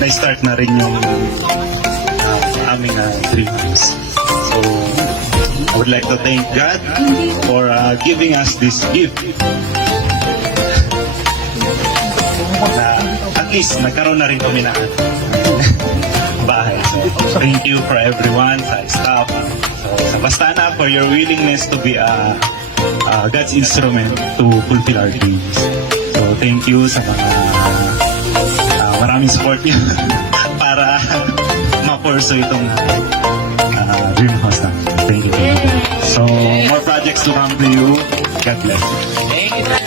na-start na rin yung aming dreams. So, I would like to thank God for giving us this gift. Na at least nagkaroon na rin kami ng bahay. So, thank you for everyone, sa staff, sa Bastana, for your willingness to be God's instrument to fulfill our dreams. So, thank you sa mga maraming support niyo para ma-pursue itong dream house namin. Thank you. So, more projects to come to you. God bless. Thank you.